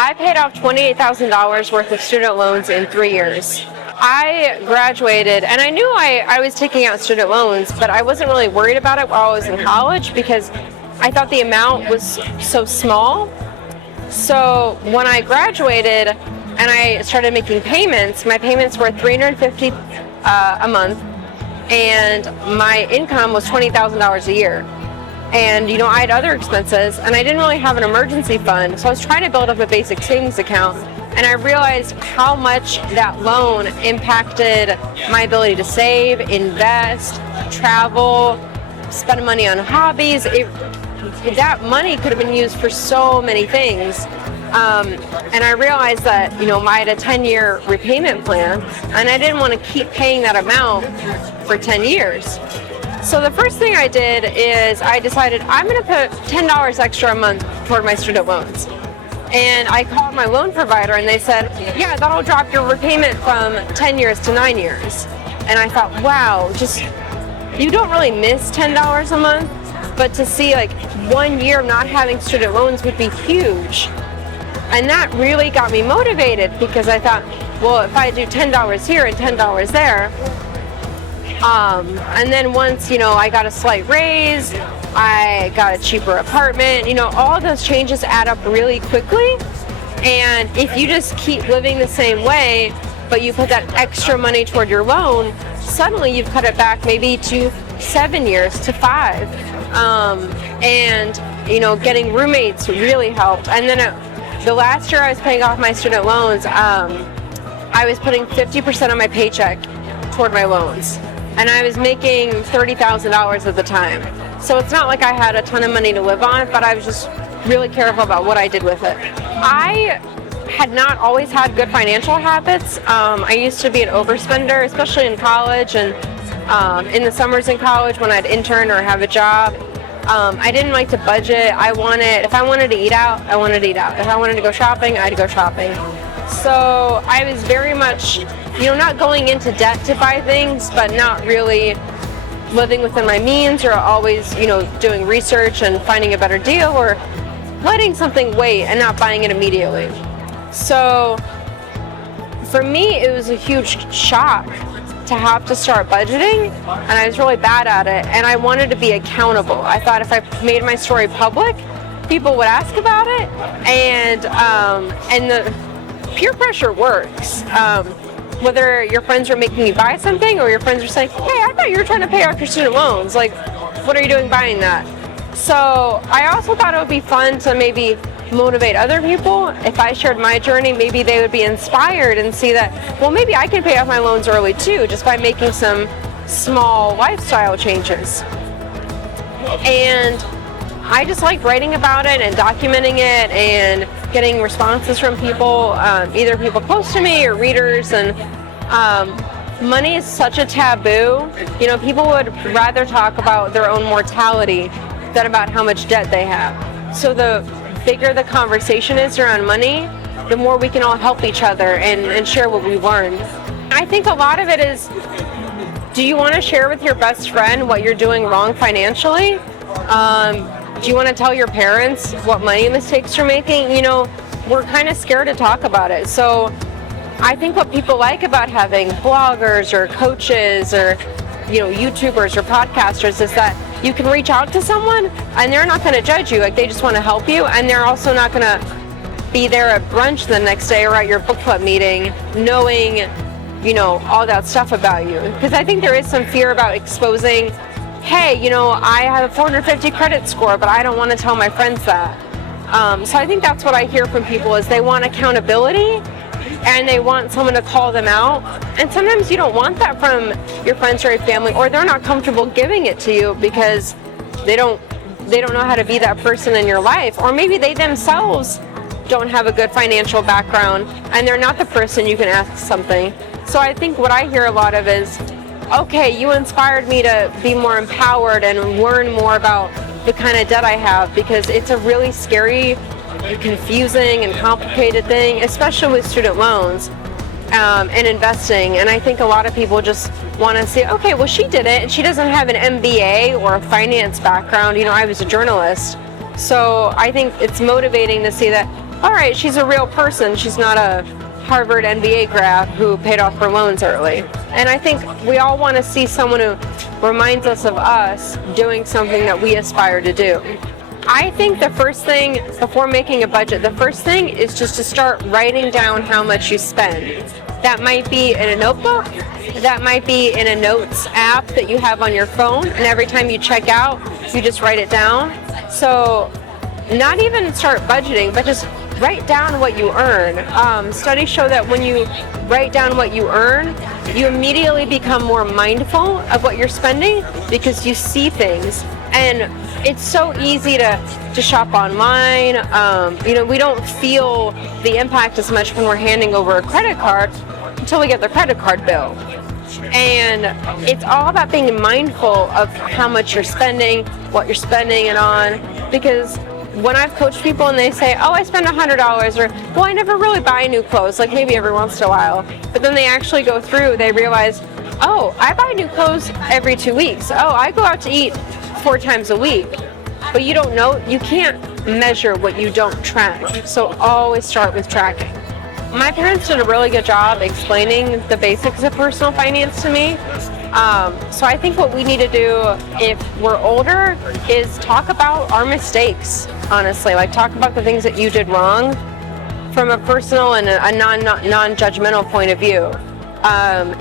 I paid off $28,000 worth of student loans in 3 years. I graduated, and I knew I was taking out student loans, but I wasn't really worried about it while I was in college because I thought the amount was so small. So when I graduated and I started making payments, my payments were $350 a month, and my income was $20,000 a year. And I had other expenses, and I didn't really have an emergency fund, so I was trying to build up a basic savings account, and I realized how much that loan impacted my ability to save, invest, travel, spend money on hobbies. That money could have been used for so many things. And I realized that, I had a 10-year repayment plan, and I didn't want to keep paying that amount for 10 years. So the first thing I did is I decided I'm going to put $10 extra a month toward my student loans. And I called my loan provider, and they said, yeah, that'll drop your repayment from 10 years to 9 years. And I thought, wow, you don't really miss $10 a month, but to see 1 year of not having student loans would be huge. And that really got me motivated because I thought, well, if I do $10 here and $10 there, and then once, I got a slight raise, I got a cheaper apartment, all those changes add up really quickly. And if you just keep living the same way, but you put that extra money toward your loan, suddenly you've cut it back maybe to 7 years, to 5. And, getting roommates really helped. And then the last year I was paying off my student loans, I was putting 50% of my paycheck toward my loans. And I was making $30,000 at the time. So it's not like I had a ton of money to live on, but I was just really careful about what I did with it. I had not always had good financial habits. I used to be an overspender, especially in college and in the summers in college when I'd intern or have a job. I didn't like to budget. If I wanted to eat out, I wanted to eat out. If I wanted to go shopping, I'd go shopping. So I was very much, not going into debt to buy things, but not really living within my means, or always, doing research and finding a better deal, or letting something wait and not buying it immediately. So for me, it was a huge shock to have to start budgeting, and I was really bad at it, and I wanted to be accountable. I thought if I made my story public, people would ask about it, and the peer pressure works. Whether your friends are making you buy something, or your friends are saying, hey, I thought you were trying to pay off your student loans. What are you doing buying that? So I also thought it would be fun to maybe motivate other people. If I shared my journey, maybe they would be inspired and see that, well, maybe I can pay off my loans early too, just by making some small lifestyle changes. And I just like writing about it and documenting it and getting responses from people, either people close to me or readers. And money is such a taboo. People would rather talk about their own mortality than about how much debt they have. So the bigger the conversation is around money, the more we can all help each other and share what we've learned. I think a lot of it is, do you want to share with your best friend what you're doing wrong financially? Do you want to tell your parents what money mistakes you're making? We're kind of scared to talk about it. So I think what people like about having bloggers or coaches or, YouTubers or podcasters is that you can reach out to someone and they're not going to judge you. They just want to help you, and they're also not going to be there at brunch the next day or at your book club meeting knowing, all that stuff about you. Because I think there is some fear about exposing, hey, I have a 450 credit score, but I don't want to tell my friends that. So I think that's what I hear from people is they want accountability and they want someone to call them out. And sometimes you don't want that from your friends or your family, or they're not comfortable giving it to you because they don't know how to be that person in your life. Or maybe they themselves don't have a good financial background and they're not the person you can ask something. So I think what I hear a lot of is, okay, you inspired me to be more empowered and learn more about the kind of debt I have, because it's a really scary, confusing, and complicated thing, especially with student loans and investing. And I think a lot of people just want to say, okay, well, she did it, and she doesn't have an MBA or a finance background. I was a journalist. So I think it's motivating to see that, all right, she's a real person. She's not a Harvard MBA grad who paid off her loans early. And I think we all want to see someone who reminds us of us doing something that we aspire to do. I think the first thing, before making a budget, the first thing is just to start writing down how much you spend. That might be in a notebook, that might be in a notes app that you have on your phone, and every time you check out, you just write it down. So not even start budgeting, but just write down what you earn. Studies show that when you write down what you earn, you immediately become more mindful of what you're spending because you see things. And it's so easy to shop online. We don't feel the impact as much when we're handing over a credit card until we get the credit card bill. And it's all about being mindful of how much you're spending, what you're spending it on, because when I've coached people and they say, oh, I spend $100, or, well, I never really buy new clothes, like maybe every once in a while, but then they actually go through, they realize, oh, I buy new clothes every 2 weeks. Oh, I go out to eat 4 times a week. But you don't know, you can't measure what you don't track. So always start with tracking. My parents did a really good job explaining the basics of personal finance to me. So I think what we need to do if we're older is talk about our mistakes, honestly. Like talk about the things that you did wrong from a personal and a non-judgmental point of view.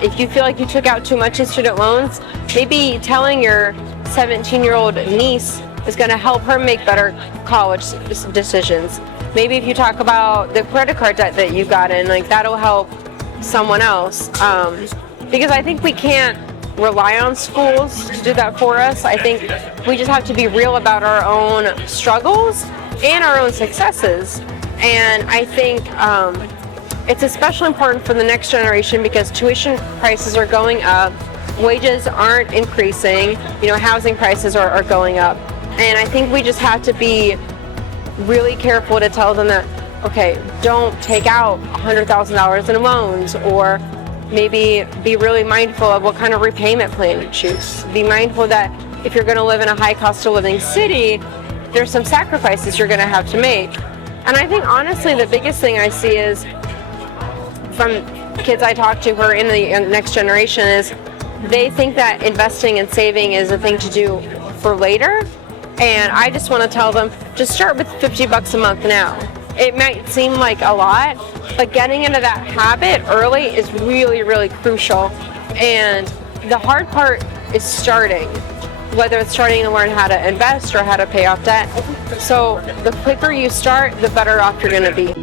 If you feel like you took out too much in student loans, maybe telling your 17-year-old niece is going to help her make better college decisions. Maybe if you talk about the credit card debt that you got in, like that'll help someone else. Because I think we can't rely on schools to do that for us. I think we just have to be real about our own struggles and our own successes. And I think it's especially important for the next generation because tuition prices are going up, wages aren't increasing, housing prices are going up. And I think we just have to be really careful to tell them that, okay, don't take out $100,000 in loans, or maybe be really mindful of what kind of repayment plan you choose. Be mindful that if you're going to live in a high cost of living city, there's some sacrifices you're going to have to make. And I think honestly the biggest thing I see is from kids I talk to who are in the next generation is they think that investing and saving is a thing to do for later. And I just want to tell them, just start with $50 a month now. It might seem like a lot, but getting into that habit early is really, really crucial. And the hard part is starting, whether it's starting to learn how to invest or how to pay off debt. So the quicker you start, the better off you're going to be.